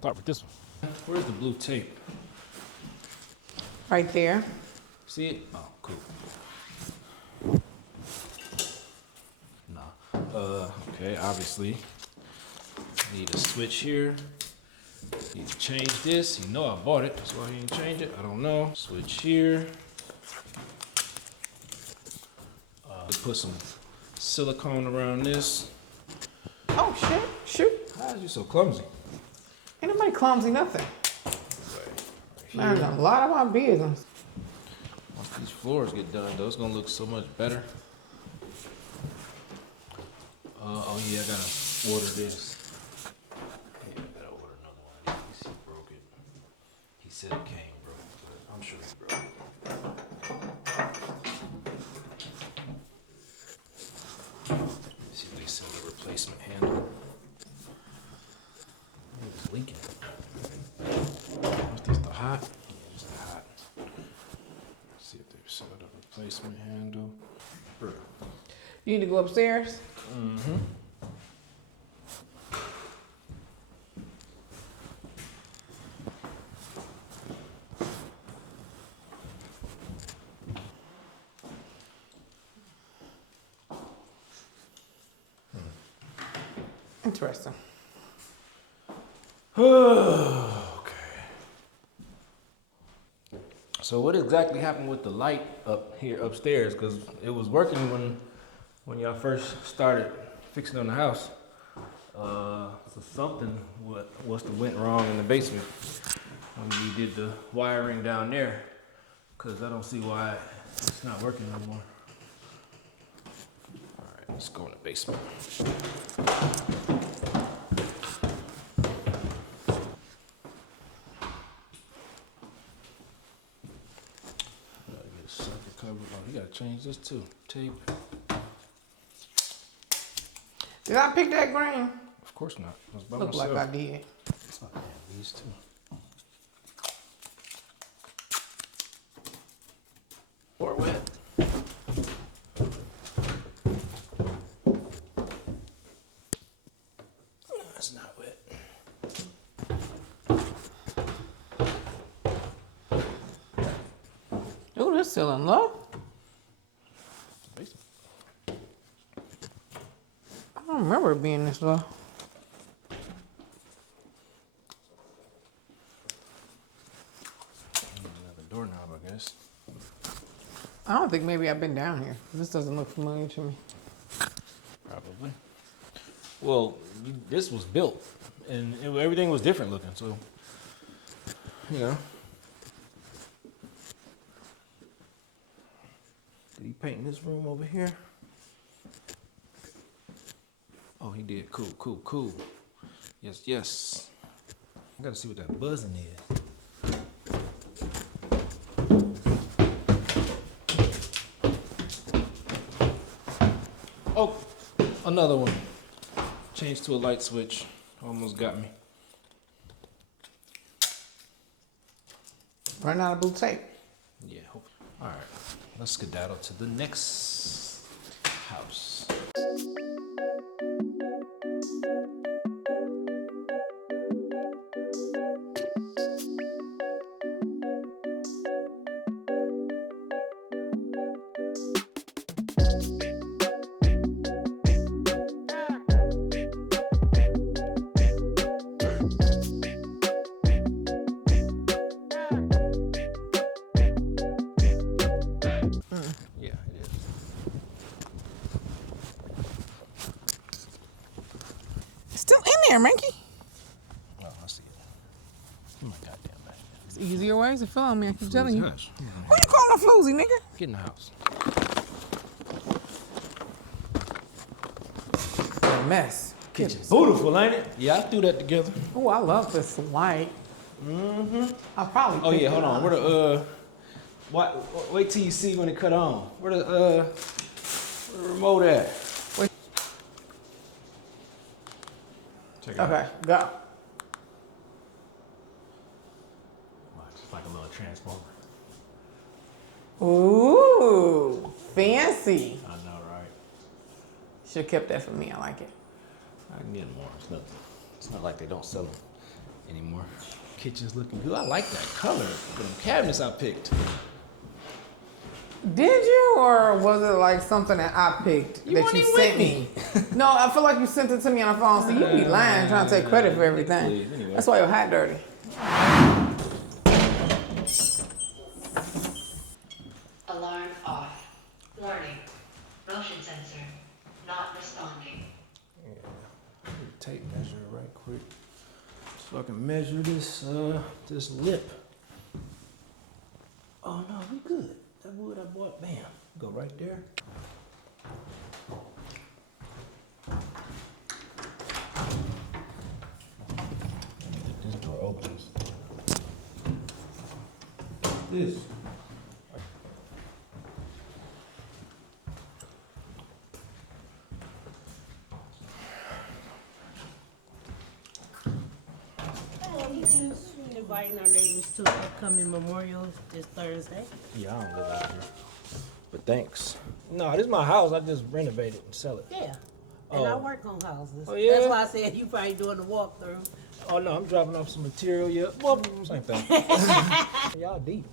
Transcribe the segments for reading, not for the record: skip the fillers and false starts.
Start with this one. Where's the blue tape? Right there. See it? Oh, cool. Nah. Okay, obviously. Need a switch here. Need to change this. You know I bought it. That's why he didn't change it. I don't know. Switch here. Put some silicone around this. Oh shit! Shoot! How is you so clumsy? Ain't nobody clumsy nothing. Right Learned a lot of my business. Once these floors get done, though, it's gonna look so much better. Oh yeah, I gotta order this. Yeah, I gotta order another one. He broke it. He said it came broke, but I'm sure it's broke. See if they sell the replacement handle. It's leaking. Is this the hot? Yeah, it's the hot. See if they've sold a replacement handle. Bro. You need to go upstairs. Mm-hmm. Interesting. Okay. So what exactly happened with the light up here upstairs? Because it was working when y'all first started fixing on the house. So something must have went wrong in the basement when we did the wiring down there. Because I don't see why it's not working anymore. All right, let's go in the basement. You gotta change this too. Tape. Did I pick that green? Of course not. I was by Look myself. like I did. It's not bad. These two. Or wet. That's not wet. Ooh, this ceiling low. I don't remember it being this low. Another doorknob, I guess. I don't think maybe I've been down here. This doesn't look familiar to me. Probably. Well, this was built, and everything was different looking, so, you know. Did he paint this room over here? Oh, he did. Cool, cool, cool. Yes, yes. I gotta see what that buzzing is. Oh, another one. Changed to a light switch. Almost got me. Run out of blue tape. Yeah, hope. All right, let's skedaddle to the next house. Yeah, it is. It's still in there, Mahnkes. Oh, I see it. Oh my goddamn man. It's easier ways to fill on me. I keep telling you. Hush. Who you calling a floozy, nigga? Get in the house. A mess. Kitchen's beautiful, ain't it? Yeah, I threw that together. Oh, I love this white. Mm-hmm. I'll probably. Oh yeah, hold on. Where the wait till you see when it cut on. Where the remote at? Wait. Check it out. Okay, go. It's like a little transformer. Ooh, fancy. I know, right? Should have kept that for me. I like it. I can get more. It's not like they don't sell them anymore. Kitchen's looking good. I like that color for them cabinets I picked. Did you, or was it like something that I picked You that weren't you even sent with me? No, I feel like you sent it to me on the phone. So you be lying, trying to take credit for everything. Please, anyway. That's why your hat dirty. Alarm off. Warning. Motion sensor not responding. Tape measure right quick so I can measure this lip. Oh no, we good. That wood I bought, bam, go right there. This door opens. This. Inviting our neighbors to upcoming memorial this Thursday. Yeah, I don't live out here. But thanks. No, this is my house. I just renovate it and sell it. Yeah. And I Oh. work on houses. Oh, yeah? That's why I said you probably doing the walkthrough. Oh no, I'm dropping off some material. Yeah, well, same thing. Y'all deep.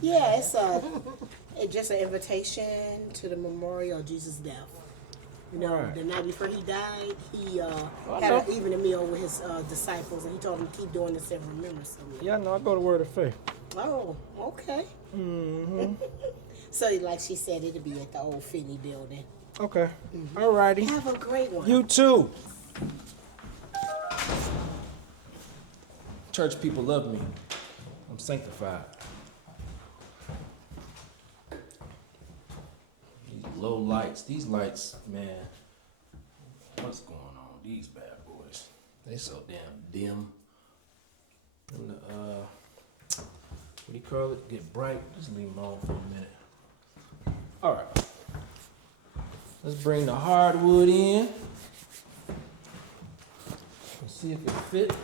Yeah, it's just an invitation to the memorial of Jesus' death. You know, Right. the night before he died, he I had know. an evening meal with his disciples, and he told them to keep doing this in remembrance of me. Yeah, no, I go to Word of Faith. Oh, okay. Mm-hmm. So, like she said, it'll be at the old Finney building. Okay. Alrighty. Have a great one. You too. Church people love me. I'm sanctified. These low lights, these lights, man. What's going on? These bad boys. They so damn dim. And what do you call it? Get bright. Just leave them on for a minute. All right. Let's bring the hardwood in. Let's see if it fit.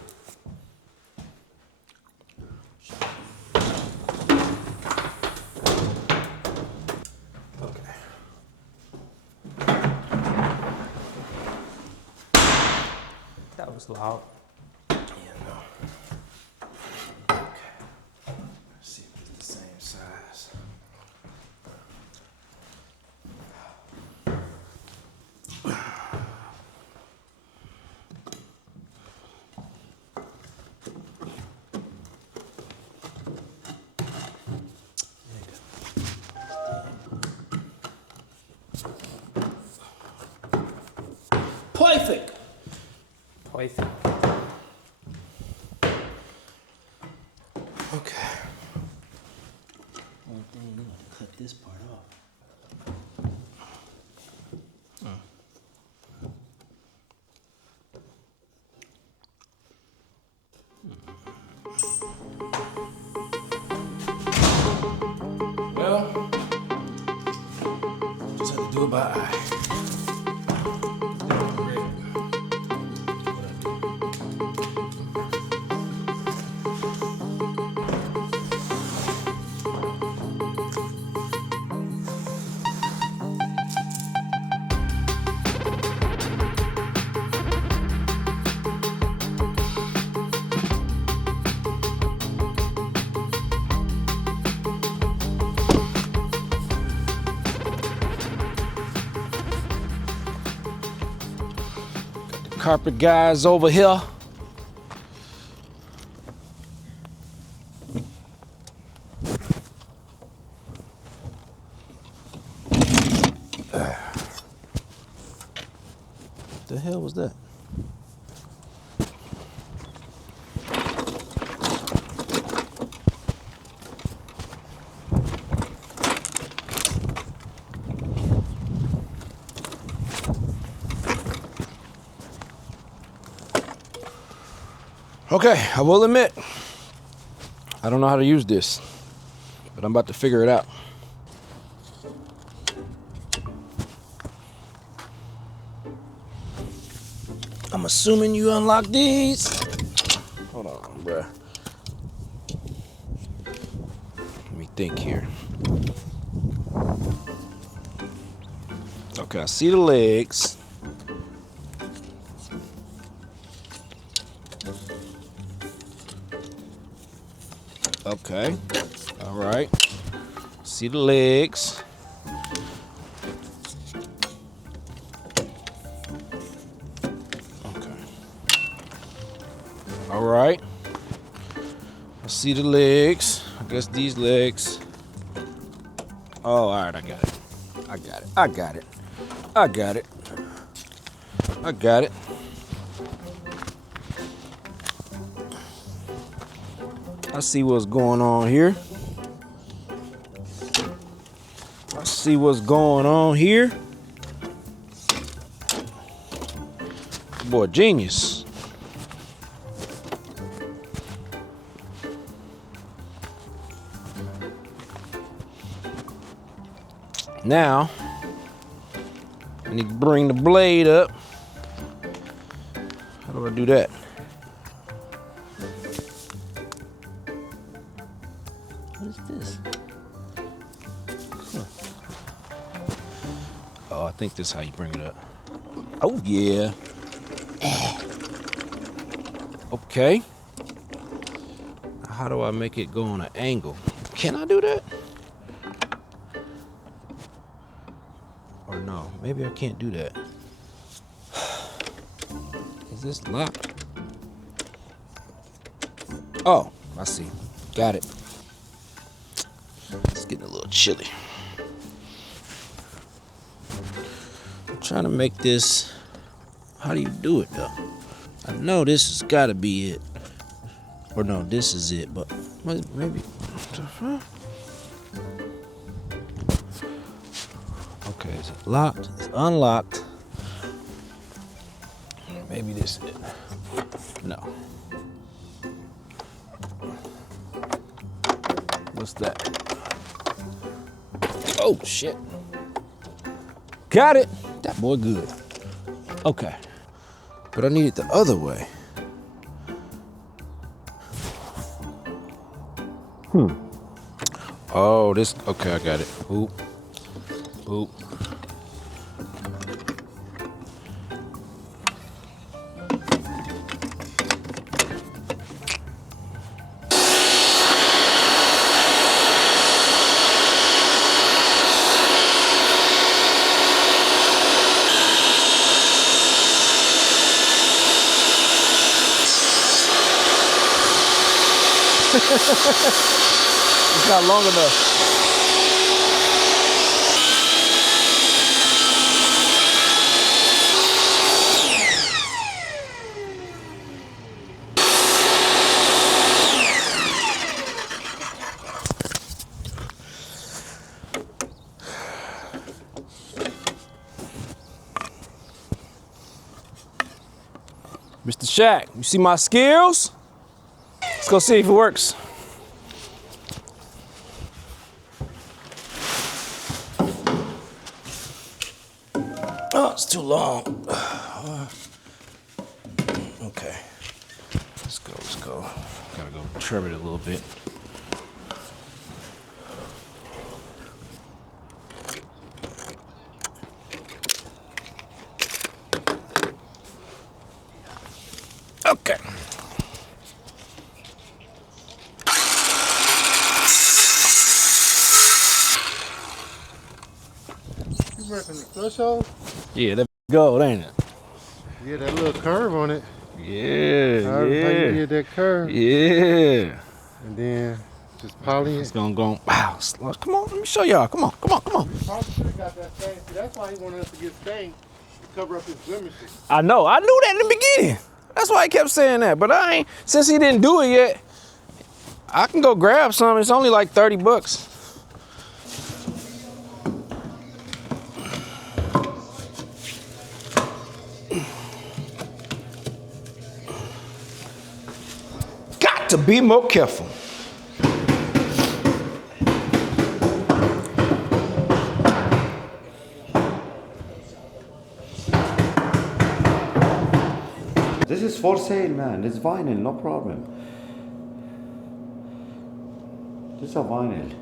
Okay. That was loud. Yeah, no. Okay. Let's see if it's the same size. Perfect. Perfect. Okay. One thing, you have to cut this part off. Well, just have to do it by eye. Carpet guys over here. The hell was that? Okay, I will admit, I don't know how to use this, but I'm about to figure it out. I'm assuming you unlock these. Hold on, bruh. Let me think here. Okay, I see the legs. Okay. All right. See the legs. Okay. All right. I see the legs. I guess these legs. Oh, all right. I got it. I got it. I got it. I got it. I got it. I see what's going on here. I see what's going on here. Boy, genius. Now, I need to bring the blade up. How do I do that? What is this? Huh. Oh, I think this is how you bring it up. Oh, yeah. Okay. How do I make it go on an angle? Can I do that? Or no, maybe I can't do that. Is this locked? Oh, I see. Got it. It's getting a little chilly. I'm trying to make this. How do you do it though? I know this has got to be it. Or no, this is it, but maybe. Okay, is it locked? It's unlocked. Maybe this is it. No. What's that? Oh, shit. Got it. That boy good. Okay. But I need it the other way. Oh, this. Okay, I got it. Boop. Boop. It's not long enough. Mr. Shaq, you see my skills? Let's go see if it works. Oh, it's too long. Okay. Let's go. Gotta go trim it a little bit. Okay. You working the threshold? Yeah, that gold, ain't it? Yeah, that little curve on it. Yeah, How you did that curve. Yeah. And then just poly It's it. gonna go. Wow. Come on, let me show y'all. Come on. You probably should have got that stain. See, that's why he wanted us to get stained to cover up his blemishes. I know. I knew that in the beginning. That's why I kept saying that. But I ain't. Since he didn't do it yet, I can go grab some. It's only like $30. Got to be more careful. This is for sale, man. It's vinyl, no problem. This is a vinyl.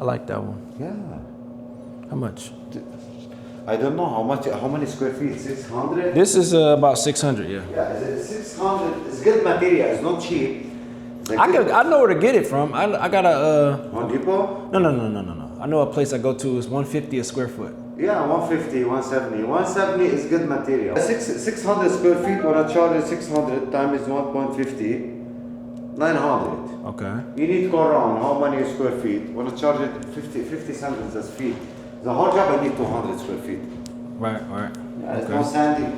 I like that one. Yeah. How much? I don't know how many square feet? 600? This is about 600. Yeah. Yeah, it's 600. It's good material. It's not cheap. I know where to get it from. I got a Home Depot? no. I know a place I go to is 150 a square foot. Yeah, 150, 170. 170 is good material. 600 square feet, when I charge it 600 times 1.50, 900. Okay. You need to go around how many square feet. When I charge it 50 cents as feet. The whole job I need 200 square feet. Right. Yeah, it's no sanding.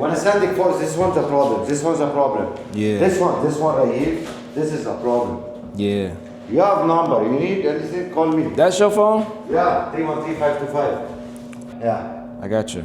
When a sanding falls, this one's a problem. This one's a problem. Yeah. This one right here, this is a problem. Yeah. You have number. You need anything? Call me. That's your phone? Yeah, 313-525. Yeah. I got you.